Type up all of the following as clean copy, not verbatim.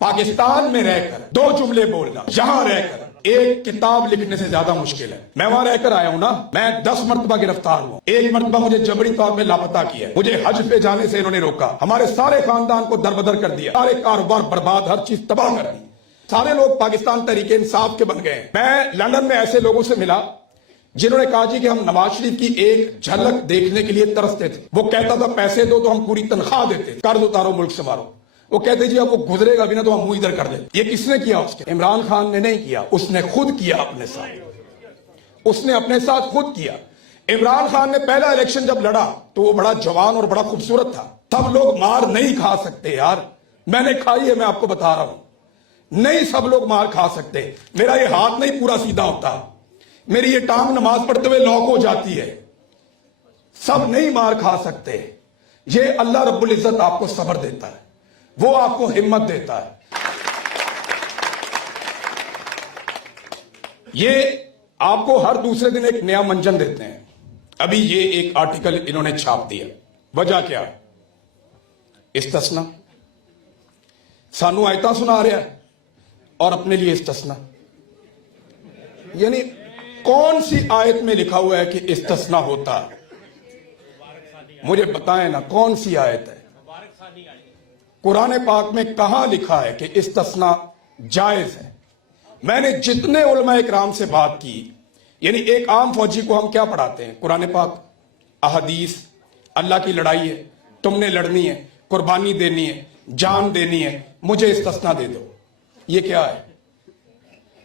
पाकिस्तान में रहकर दो जुमले बोलना यहां रहकर एक किताब लिखने से ज्यादा मुश्किल है। मैं वहां रहकर आया हूं ना, मैं 10 मरतबा गिरफ्तार हुआ। एक मरतबा मुझे जबरी तौर पे लापता किया, मुझे हज पे जाने से इन्होंने रोका, हमारे सारे खानदान को दरबदर कर दिया, सारे कारोबार बर्बाद, हर चीज तबाह कर दी। सारे लोग पाकिस्तान तरीके इंसाफ के बन गए। मैं लंदन में ऐसे लोगों से मिला जिन्होंने कहा जी कि हम नवाज शरीफ की एक झलक देखने के लिए तरसते थे। वो कहता था पैसे दो तो हम पूरी तनख्वाह देते, कर्ज उतारो मुल्क संवारो। वो कहते जी अब वो गुजरेगा भी ना तो हम मुंह इधर कर देते। ये किसने किया? उसके इमरान खान ने नहीं किया, उसने खुद किया अपने साथ, उसने अपने साथ खुद किया। इमरान खान ने पहला इलेक्शन जब लड़ा तो वो बड़ा जवान और बड़ा खूबसूरत था। सब लोग मार नहीं खा सकते यार, मैंने खाई है, मैं आपको बता रहा हूं, नहीं सब लोग मार खा सकते। मेरा ये हाथ नहीं पूरा सीधा होता, मेरी ये टांग नमाज पढ़ते हुए लॉक हो जाती है, सब नहीं मार खा सकते। ये अल्लाह रब्बुल इज्जत आपको सब्र देता है, वो आपको हिम्मत देता है। ये आपको हर दूसरे दिन एक नया मंजन देते हैं। अभी ये एक आर्टिकल इन्होंने छाप दिया, वजह क्या? इस्तिस्ना, सानू आयता सुना रहा है और अपने लिए इस्तिस्ना। यानी कौन सी आयत में लिखा हुआ है कि इस्तिस्ना होता है? मुझे बताएं ना, कौन सी आयत है? कुरान पाक में कहां लिखा है कि इस्तिस्ना जायज है? मैंने जितने उलमा इकराम से बात की, यानी एक आम फौजी को हम क्या पढ़ाते हैं? कुरान पाक, अहदीस, अल्लाह की लड़ाई है, तुमने लड़नी है, कुर्बानी देनी है, जान देनी है, मुझे इस्तिस्ना दे दो। ये क्या है?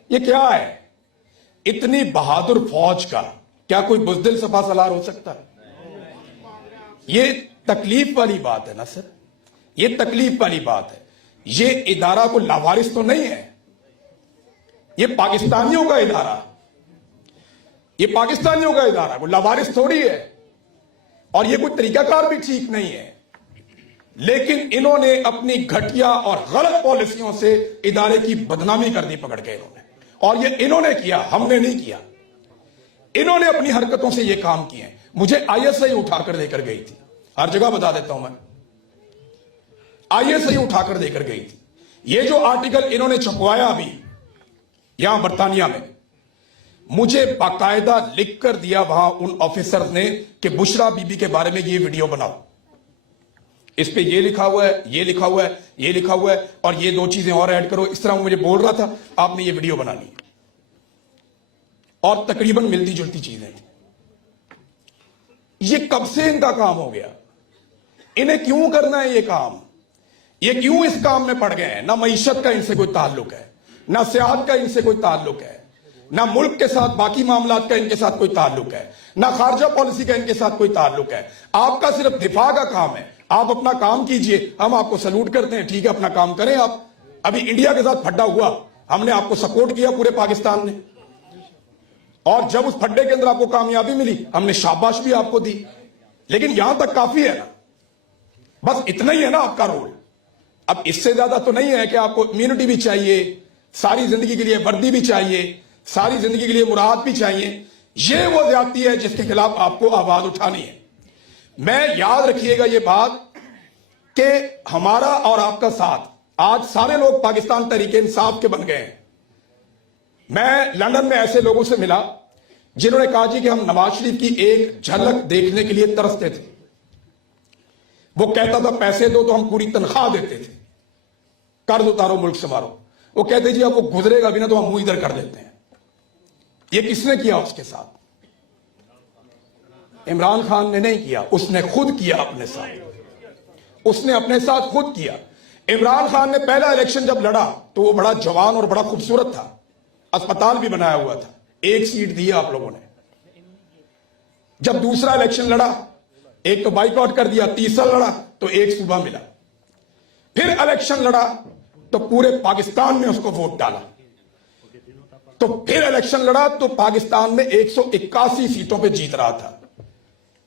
ये क्या है? इतनी बहादुर फौज का क्या कोई बुज़दिल सफा सलार हो सकता है? ये तकलीफ वाली बात है ना सर, ये तकलीफ वाली बात है। ये इदारा को लावारिस तो नहीं है, ये पाकिस्तानियों का इदारा, ये पाकिस्तानियों का इदारा, वो लावारिस थोड़ी है। और ये कोई तरीकाकार भी ठीक नहीं है, लेकिन इन्होंने अपनी घटिया और गलत पॉलिसियों से इदारे की बदनामी कर दी पकड़ के इन्होंने। और ये इन्होंने किया, हमने नहीं किया, इन्होंने अपनी हरकतों से ये काम किए। मुझे आईएसआई उठाकर लेकर गई थी, हर जगह बता देता हूं मैं, आईएसआई उठाकर देकर गई थी। ये जो आर्टिकल इन्होंने छपवाया अभी यहां बर्तानिया में, मुझे बाकायदा लिख कर दिया वहां उन ऑफिसर्स ने कि बुशरा बीबी के बारे में ये वीडियो बनाओ, इस पे ये लिखा हुआ है, ये लिखा हुआ है, ये लिखा हुआ है, और ये दो चीजें और ऐड करो। इस तरह वो मुझे बोल रहा था, आपने ये वीडियो बनानी है। और तकरीबन मिलती जुलती चीजें थी। ये कब से इनका काम हो गया? इन्हें क्यों करना है ये काम? ये क्यों इस काम में पड़ गए हैं? ना मईशत का इनसे कोई ताल्लुक है, ना सियासत का इनसे कोई ताल्लुक है, ना मुल्क के साथ बाकी मामलात का इनके साथ कोई ताल्लुक है, ना खारजा पॉलिसी का इनके साथ कोई ताल्लुक है। आपका सिर्फ दिफा का काम है, आप अपना काम कीजिए, हम आपको सल्यूट करते हैं, ठीक है अपना काम करें आप। अभी इंडिया के साथ फड्डा हुआ, हमने आपको सपोर्ट किया पूरे पाकिस्तान ने, और जब उस फड्डे के अंदर आपको कामयाबी मिली, हमने शाबाश भी आपको दी। लेकिन यहां तक काफी है ना, बस इतना ही है ना आपका रोल। अब इससे ज्यादा तो नहीं है कि आपको इम्यूनिटी भी चाहिए, सारी जिंदगी के लिए वर्दी भी चाहिए, सारी जिंदगी के लिए मुराद भी चाहिए। यह वो ज्यादती है जिसके खिलाफ आपको आवाज उठानी है। मैं याद रखिएगा ये बात कि हमारा और आपका साथ, आज सारे लोग पाकिस्तान तरीके इंसाफ के बन गए हैं। मैं लंदन में ऐसे लोगों से मिला जिन्होंने कहा जी कि हम नवाज शरीफ की एक झलक देखने के लिए तरसते थे। वो कहता था पैसे दो तो हम पूरी तनख्वाह देते थे, कर्ज उतारो मुल्क संवारो। वो कहते जी अब वो गुजरेगा भी ना तो हम मुंह इधर कर देते हैं। ये किसने किया उसके साथ? इमरान खान ने नहीं किया, उसने खुद किया अपने साथ, उसने अपने साथ खुद किया। इमरान खान ने पहला इलेक्शन जब लड़ा तो वो बड़ा जवान और बड़ा खूबसूरत था, अस्पताल भी बनाया हुआ था, एक सीट दी आप लोगों ने। जब दूसरा इलेक्शन लड़ा, एक तो बाइकआउट कर दिया, तीसरा लड़ा तो एक सूबा मिला, फिर इलेक्शन लड़ा तो पूरे पाकिस्तान में उसको वोट डाला, तो फिर इलेक्शन लड़ा तो पाकिस्तान में 181 सीटों पे जीत रहा था।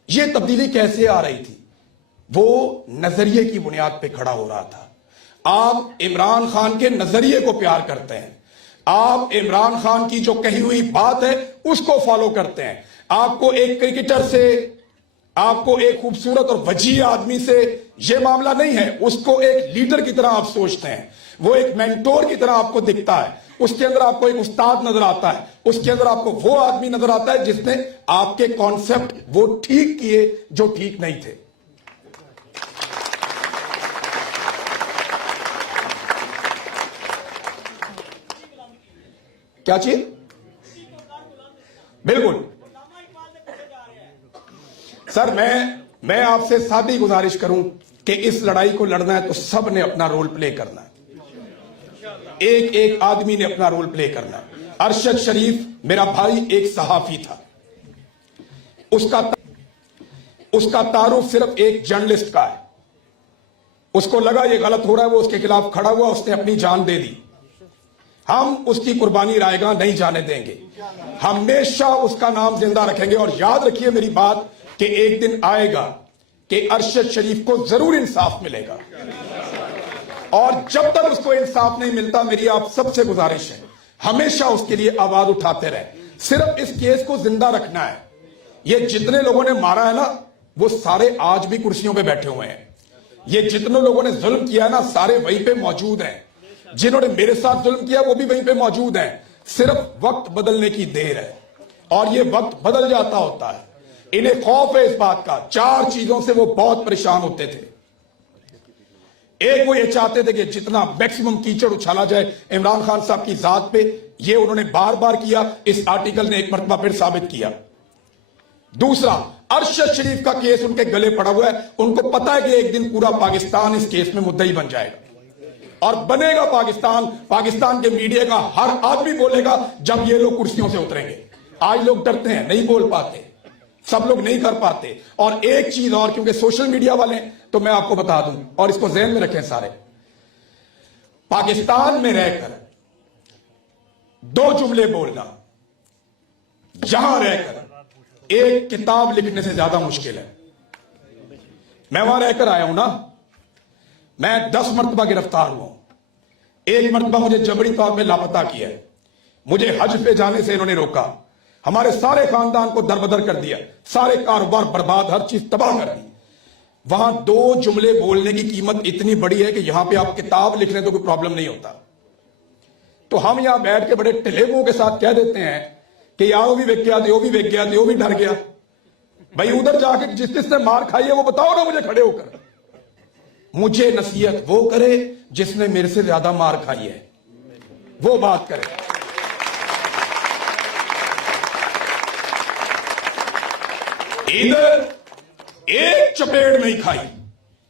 यह तब्दीली कैसे आ रही थी? वो नजरिए की बुनियाद पे खड़ा हो रहा था। आप इमरान खान के नजरिए को प्यार करते हैं, आप इमरान खान की जो कही हुई बात है उसको फॉलो करते हैं। आपको एक क्रिकेटर से, आपको एक खूबसूरत और वजीह आदमी से यह मामला नहीं है, उसको एक लीडर की तरह आप सोचते हैं। वो एक मेंटोर की तरह आपको दिखता है, उसके अंदर आपको एक उस्ताद नजर आता है, उसके अंदर आपको वो आदमी नजर आता है जिसने आपके कॉन्सेप्ट वो ठीक किए जो ठीक नहीं थे। क्या चीज? बिल्कुल सर, मैं आपसे सादी गुजारिश करूं कि इस लड़ाई को लड़ना है तो सब ने अपना रोल प्ले करना है, एक एक आदमी ने अपना रोल प्ले करना है। अरशद शरीफ मेरा भाई एक सहाफी था, उसका तारुफ सिर्फ एक जर्नलिस्ट का है। उसको लगा ये गलत हो रहा है, वो उसके खिलाफ खड़ा हुआ, उसने अपनी जान दे दी। हम उसकी कुर्बानी रायगा नहीं जाने देंगे, हमेशा उसका नाम जिंदा रखेंगे। और याद रखिए मेरी बात कि एक दिन आएगा कि अरशद शरीफ को जरूर इंसाफ मिलेगा, और जब तक उसको इंसाफ नहीं मिलता मेरी आप सबसे गुजारिश है हमेशा उसके लिए आवाज उठाते रहे। सिर्फ इस केस को जिंदा रखना है। ये जितने लोगों ने मारा है ना, वो सारे आज भी कुर्सियों पे बैठे हुए हैं। ये जितने लोगों ने जुल्म किया ना, सारे वहीं पे मौजूद हैं। जिन्होंने मेरे साथ जुल्म किया वो भी वहीं पे मौजूद हैं। सिर्फ वक्त बदलने की देर है, और ये वक्त बदल जाता होता है। इन्हें खौफ है इस बात का। 4 चीजों से वो बहुत परेशान होते थे। एक, वो ये चाहते थे कि जितना मैक्सिमम कीचड़ उछाला जाए इमरान खान साहब की जात पे, ये उन्होंने बार बार किया, इस आर्टिकल ने एक मरतबा फिर साबित किया। दूसरा, अरशद शरीफ का केस उनके गले पड़ा हुआ है। उनको पता है कि एक दिन पूरा पाकिस्तान इस केस में मुद्दई बन जाएगा, और बनेगा पाकिस्तान। पाकिस्तान के मीडिया का हर आदमी बोलेगा जब ये लोग कुर्सियों से उतरेंगे। आज लोग डरते हैं, नहीं बोल पाते, सब लोग नहीं कर पाते। और एक चीज और, क्योंकि सोशल मीडिया वाले, तो मैं आपको बता दूं, और इसको ज़हन में रखें सारे, पाकिस्तान में रहकर 2 जुमले बोलना जहां रहकर एक किताब लिखने से ज्यादा मुश्किल है। मैं वहां रहकर आया हूं ना, मैं 10 मरतबा गिरफ्तार हुआ। एक मरतबा मुझे जबरी तौर पे लापता किया है, मुझे हज पे जाने से इन्होंने रोका, हमारे सारे खानदान को दरबदर कर दिया, सारे कारोबार बर्बाद, हर चीज तबाह कर दी। वहां 2 जुमले बोलने की कीमत इतनी बड़ी है कि यहां पे आप किताब लिख रहे तो कोई प्रॉब्लम नहीं होता। तो हम यहां बैठ के बड़े टिले मुंह के साथ कह देते हैं कि यार वो भी वेख गया, वो भी वेख गया, वो भी डर गया। भाई उधर जाके जिसने मार खाई है वो बताओ ना मुझे खड़े होकर। मुझे नसीहत वो करे जिसने मेरे से ज्यादा मार खाई है, वो बात करे। इधर एक चपेट नहीं खाई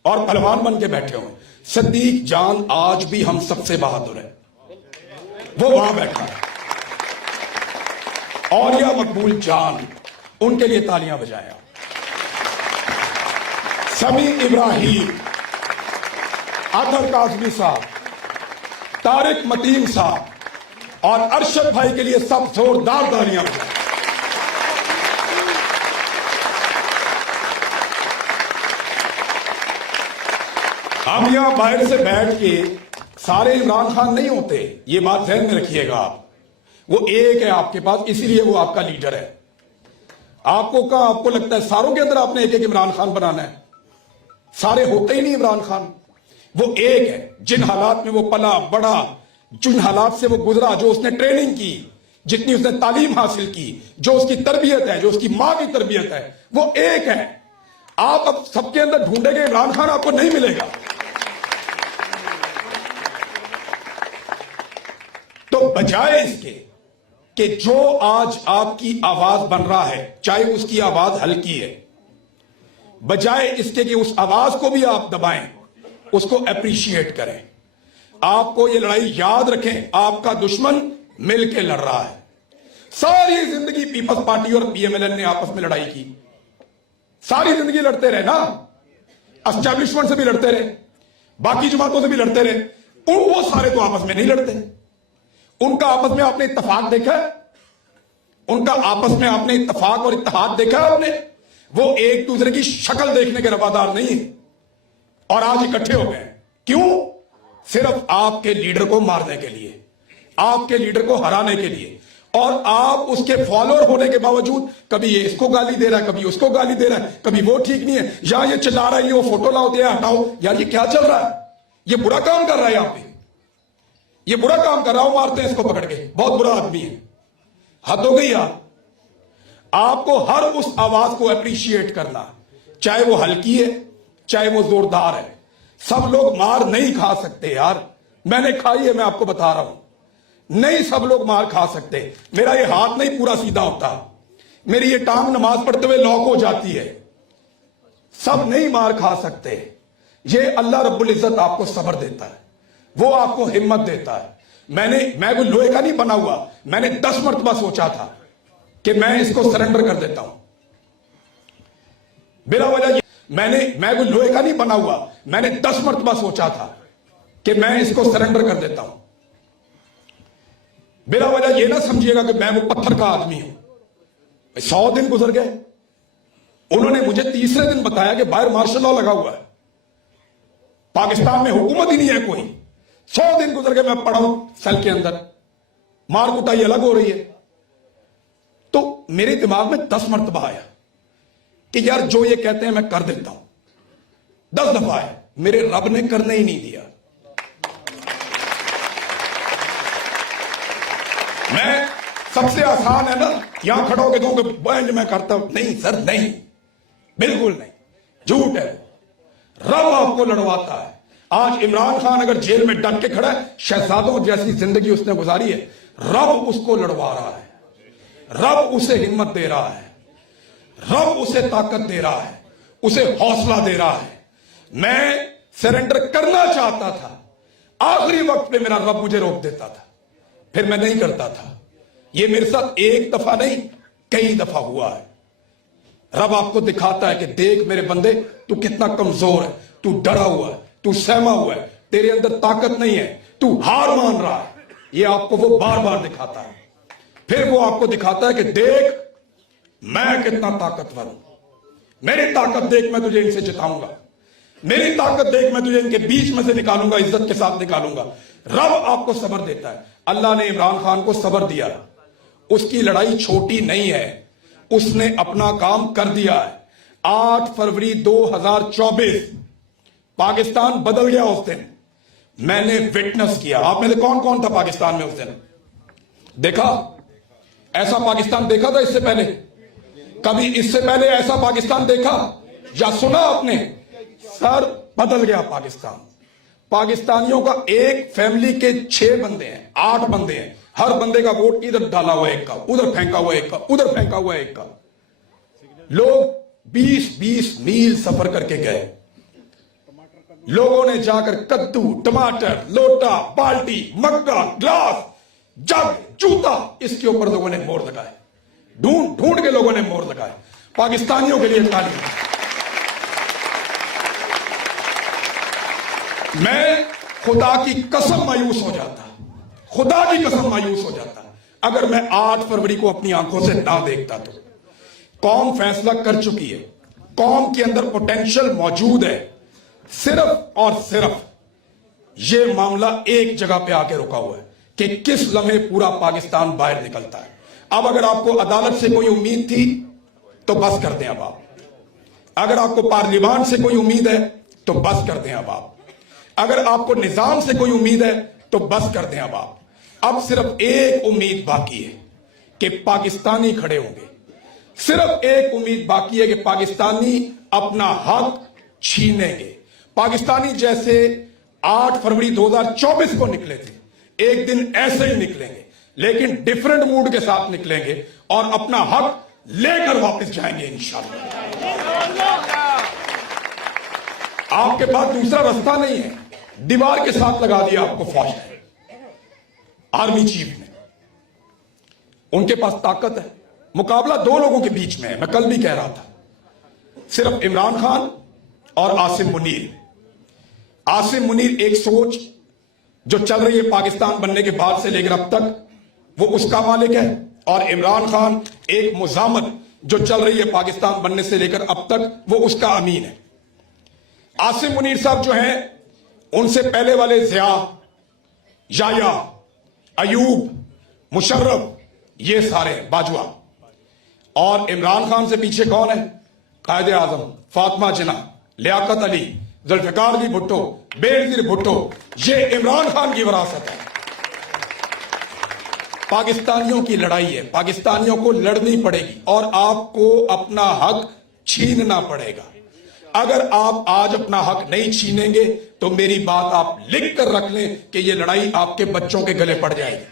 और पहलवान बन के बैठे हुए। सदीक जान आज भी हम सबसे बहादुर है, वो वहां बैठा है। और या मकबूल जान, उनके लिए तालियां बजाया। समी इब्राहिम, अतर काजमी साहब, तारिक मतीन साहब और अरशद भाई के लिए सब जोरदार तालियां बजाएं। हम यहां बाहर से बैठ के सारे इमरान खान नहीं होते, ये बात ध्यान में रखिएगा आप। वो एक है आपके पास, इसीलिए वो आपका लीडर है। आपको कहा, आपको लगता है सारों के अंदर आपने एक एक इमरान खान बनाना है? सारे होते ही नहीं इमरान खान। वो एक है, जिन हालात में वो पला बड़ा, जिन हालात से वो गुजरा, जो उसने ट्रेनिंग की, जितनी उसने तालीम हासिल की, जो उसकी तरबियत है, जो उसकी मां की तरबियत है, वो एक है। आप अब सबके अंदर ढूंढेंगे इमरान खान, आपको नहीं मिलेगा। तो बजाय इसके कि जो आज आपकी आवाज बन रहा है, चाहे उसकी आवाज हल्की है, बजाय इसके कि उस आवाज को भी आप दबाएं, उसको अप्रिशिएट करें। आपको ये लड़ाई याद रखें, आपका दुश्मन मिलके लड़ रहा है। सारी जिंदगी पीपल्स पार्टी और पीएमएलएन ने आपस में लड़ाई की, सारी जिंदगी लड़ते रहे ना, एस्टैब्लिशमेंट से भी लड़ते रहे, बाकी जमातों से भी लड़ते रहे। वो सारे तो आपस में नहीं लड़ते। उनका आपस में आपने इत्तेफाक देखा है? उनका आपस में आपने इत्तेफाक और इत्तेहाद देखा है आपने? वो एक दूसरे की शक्ल देखने के रवादार नहीं है, और आज इकट्ठे हो गए। क्यों? सिर्फ आपके लीडर को मारने के लिए, आपके लीडर को हराने के लिए। और आप उसके फॉलोअर होने के बावजूद कभी ये इसको गाली दे रहा है, कभी उसको गाली दे रहा है, कभी वो ठीक नहीं है, या ये चिल्ला रहा है, ये वो फोटो लाओ, दिया हटाओ। यार ये क्या चल रहा है? ये बुरा काम कर रहा है यहां पे। ये बुरा काम कर रहा हूं, मारते हैं इसको पकड़ के, बहुत बुरा आदमी है। हद हो गई यार। आपको हर उस आवाज को अप्रिशिएट करना, चाहे वो हल्की है चाहे वो जोरदार है। सब लोग मार नहीं खा सकते यार, मैंने खाई है, मैं आपको बता रहा हूं। नहीं सब लोग मार खा सकते। मेरा ये हाथ नहीं पूरा सीधा होता, मेरी ये टांग नमाज पढ़ते हुए लॉक हो जाती है। सब नहीं मार खा सकते। ये अल्लाह रब्बुल इज्जत आपको सब्र देता है, वो आपको हिम्मत देता है। मैं कोई लोहे का नहीं बना हुआ। मैंने 10 मरतबा सोचा था कि मैं इसको सरेंडर कर देता हूं बिला वजह। मैं कोई लोहे का नहीं बना हुआ। मैंने 10 मरतबा सोचा था कि मैं इसको सरेंडर कर देता हूं बिला वजह। ये ना समझिएगा कि मैं वो पत्थर का आदमी हूं। 100 दिन गुजर गए, उन्होंने मुझे तीसरे दिन बताया कि बाहर मार्शल लॉ लगा हुआ है, पाकिस्तान में हुकूमत ही नहीं है कोई। 100 दिन गुजर गए, मैं पड़ा हूं सेल के अंदर, मार कुटाई अलग हो रही है। तो मेरे दिमाग में 10 मरतबा आया कि यार जो ये कहते हैं मैं कर देता हूं। 10 दफा है, मेरे रब ने करने ही नहीं दिया। मैं सबसे आसान है ना, यहां खड़ा होकर कहूं कि बैंड मैं करता हूं। नहीं सर, नहीं, बिल्कुल नहीं, झूठ है। रब आपको लड़वाता है। आज इमरान खान अगर जेल में डट के खड़ा है, शहजादों जैसी जिंदगी उसने गुजारी है, रब उसको लड़वा रहा है, रब उसे हिम्मत दे रहा है, रब उसे ताकत दे रहा है, उसे हौसला दे रहा है। मैं सरेंडर करना चाहता था, आखिरी वक्त पे मेरा रब मुझे रोक देता था, फिर मैं नहीं करता था। ये मेरे साथ एक दफा नहीं कई दफा हुआ है। रब आपको दिखाता है कि देख मेरे बंदे, तू कितना कमजोर है, तू डरा हुआ है, तू सहमा हुआ है, तेरे अंदर ताकत नहीं है, तू हार मान रहा है। ये आपको वो बार बार दिखाता है। फिर वो आपको दिखाता है कि देख मैं कितना ताकतवर हूं, मेरी ताकत देख, मैं तुझे इनसे जिताऊंगा, मेरी ताकत देख, मैं तुझे इनके बीच में से निकालूंगा, इज्जत के साथ निकालूंगा। रब आपको सब्र देता है। अल्लाह ने इमरान खान को सब्र दिया, उसकी लड़ाई छोटी नहीं है, उसने अपना काम कर दिया है। 8 फरवरी 2024 पाकिस्तान बदल गया उस दिन, मैंने विटनेस किया। आप में से कौन कौन था पाकिस्तान में उस दिन? देखा ऐसा पाकिस्तान देखा था इससे पहले? कभी इससे पहले ऐसा पाकिस्तान देखा या सुना आपने? सर बदल गया पाकिस्तान। पाकिस्तानियों का एक फैमिली के 6 बंदे हैं, 8 बंदे हैं, हर बंदे का वोट इधर डाला हुआ एक का, उधर फेंका हुआ एक का, उधर फेंका हुआ एक का। लोग 20-20 मील सफर करके गए। लोगों ने जाकर कद्दू, टमाटर, लोटा, बाल्टी, मग्गा, ग्लास, जग, जूता, इसके ऊपर लोगों ने मोहर लगाए। ढूंढ ढूंढ के लोगों ने मोहर लगाए। पाकिस्तानियों के लिए ताली। मैं खुदा की कसम मायूस हो जाता, खुदा की कसम मायूस हो जाता अगर मैं 8 फरवरी को अपनी आंखों से ना देखता। तो कौम फैसला कर चुकी है, कौम के अंदर पोटेंशियल मौजूद है। सिर्फ और सिर्फ ये मामला एक जगह पे आके रुका हुआ है कि किस लम्हे पूरा पाकिस्तान बाहर निकलता है। अब अगर आपको अदालत से कोई उम्मीद थी तो बस कर दें अब आप। अगर आपको पार्लियामान से कोई उम्मीद है तो बस कर दें अब आप। अगर आपको निजाम से कोई उम्मीद है तो बस कर दें अब आप। अब सिर्फ एक उम्मीद बाकी है कि पाकिस्तानी खड़े होंगे। सिर्फ एक उम्मीद बाकी है कि पाकिस्तानी अपना हक छीनेंगे। पाकिस्तानी जैसे 8 फरवरी 2024 को निकले थे, एक दिन ऐसे ही निकलेंगे, लेकिन डिफरेंट मूड के साथ निकलेंगे और अपना हक लेकर वापस जाएंगे इंशाअल्लाह। आपके पास दूसरा रास्ता नहीं है। दीवार के साथ लगा दिया आपको फौज ने, आर्मी चीफ ने। उनके पास ताकत है। मुकाबला 2 लोगों के बीच में है। मैं कल भी कह रहा था, सिर्फ इमरान खान और आसिम मुनीर। आसिम मुनीर एक सोच जो चल रही है पाकिस्तान बनने के बाद से लेकर अब तक, वो उसका मालिक है, और इमरान खान एक मुजामत जो चल रही है पाकिस्तान बनने से लेकर अब तक, वो उसका अमीन है। आसिम मुनीर साहब जो हैं, उनसे पहले वाले ज़िया, याया, अयूब, मुशर्रफ, ये सारे बाजवा। और इमरान खान से पीछे कौन है? कायदे आजम, फातिमा जिन्ना, लियाकत अली, जुल्फिकार अली भुट्टो, बेनजीर भुट्टो। ये इमरान खान की विरासत है। पाकिस्तानियों की लड़ाई है, पाकिस्तानियों को लड़नी पड़ेगी और आपको अपना हक छीनना पड़ेगा। अगर आप आज अपना हक नहीं छीनेंगे तो मेरी बात आप लिख कर रख लें कि यह लड़ाई आपके बच्चों के गले पड़ जाएगी।